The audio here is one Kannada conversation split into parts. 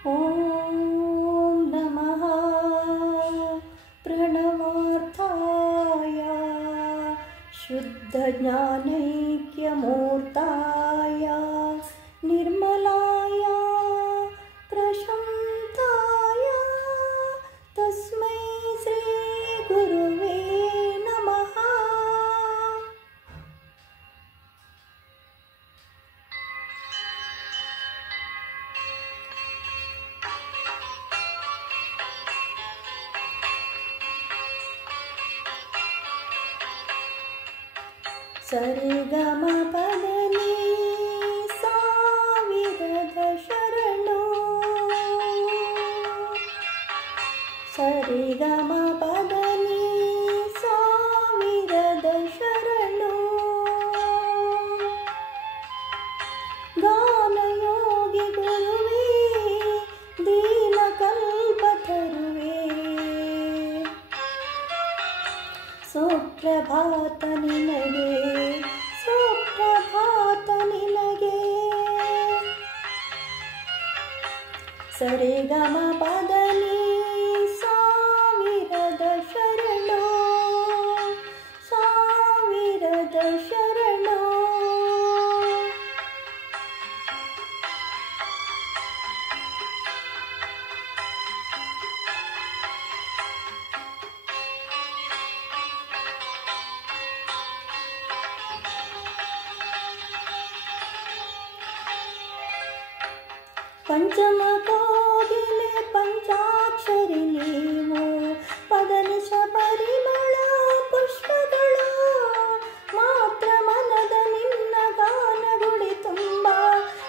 ॐ नमः प्रणवार्थाय शुद्धज्ञानैक्यमूर्ताय निर्मलाय प्रशान्ताय तस्मै श्रीगुरुवे नमः। ಸರಿಗಮಪದನಿ ಸಾವಿರದ ಶರಣು, ಸರಿಗಮಪದನಿ ಸಾವಿರದ ಶರಣು, ಗಾನಯೋಗಿ ಗುರುವೇ ದೀನಕಲ್ಪತರುವೇ, ಸುಪ್ರಭಾತ ನಿನಗೆ ಸುಪ್ರಭಾತ ನಿನಗೆ, ಸರಿಗಮಪದನಿ ಸಾವಿರದ ಶರಣು, ಸಾವಿರದ ಶರಣು, ಪಂಚಮ ಕೋಗಿಲೆ ಪಂಚಾಕ್ಷರಿ ನೀವು, ಪದನಿಶ ಪರಿಮಳ ಪುಷ್ಪಗಳು ಮಾತ್ರ ಮನದ ನಿನ್ನ ಗಾನಗುಡಿ ತುಂಬ,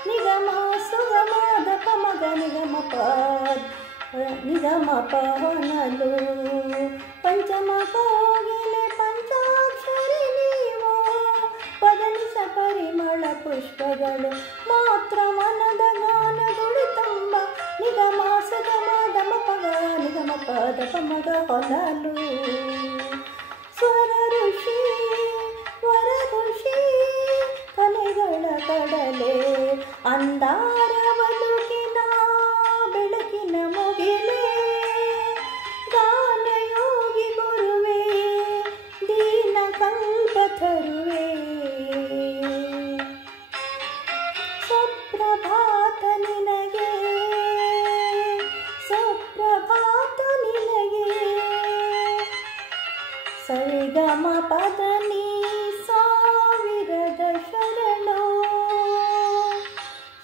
ನಿಗಮ ಸುಗಮದ ಪಮಗ ನಿಗಮ ಪವನಲು, ಪಂಚಮ ಕೋಗಿಲೆ ಪಂಚಾಕ್ಷರಿ ನೀವು, ಪದನಿಶ ಪರಿಮಳ ಪುಷ್ಪಗಳು ಮಾತ್ರ ಮನದ ಗಾನಗುಡಿ ತುಂಬ, ನಿಗಮ ಸುಗಮದ ಮಪಗ ನಿಗಮ ಪದ ಪಮಗ ಹೊನಲು, ಸ್ವರ ಋಷಿ ವರ ಋಷಿ ಕಲೆಗಳ ಕಡಲೆ, ಅಂದಾರ ಬದುಕಿನ ಬೆಳಕಿನ ಮುಗಿಲೆ, ಗಾನಯೋಗಿ ಗುರುವೇ ದೀನ ಕಲ್ಪತರುವೇ, ಸುಪ್ರಭಾತ ನಿನಗೆ ಸುಪ್ರಭಾತ ನಿನಗೆ, ಸರಿಗಮಪದನಿ ಸಾವಿರದ ಶರಣು,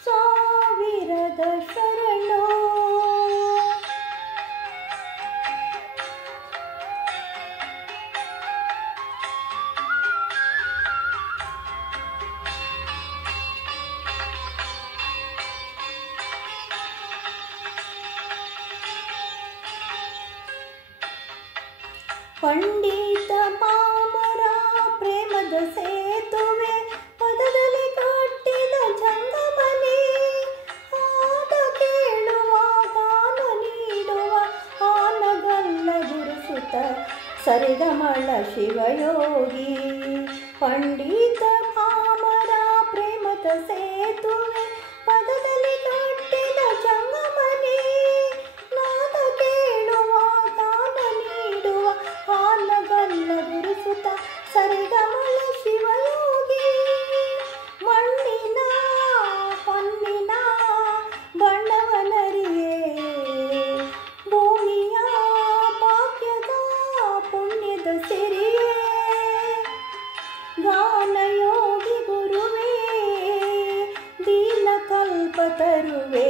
ಸಾವಿರದ ಶರಣು, ಪಂಡಿತ ಪಾಮರ ಪ್ರೇಮದ ಸೇತುವೆ, ಪದದಲ್ಲಿ ಕಟ್ಟಿದ ಜಂಗಮನಿ, ಆದ ಕೇಳುವ ಗಾನ ನೀಡುವ ಆನಗಲ್ಲ ಗುರುಸುತ ಸರಿಗಮಳ ಶಿವಯೋಗಿ, ಪಂಡಿತ ಪಾಮರ ಪ್ರೇಮದ ಸೇತುವೆ, ಪದದಲ್ಲಿ ಕಟ್ಟಿದ ಜಂಗಮನಿ, ನಾದ ಕೇಳುವ ಗಾನ ನೀಡುವ ಆನಗಲ್ಲ ಗುರುಸುತ ಸರಿಗಮಳ ಶಿವಯೋಗಿ, ಮಣ್ಣಿನ ಹೊನ್ನಿನ ಬಣ್ಣವನರಿಯೇ, ಭೂಮಿಯ ಭಾಗ್ಯದ ಪುಣ್ಯದ ಸಿರಿಯೇ, ಗಾನಯೋಗಿ ಗುರುವೇ ದೀನ ಕಲ್ಪತರುವೇ,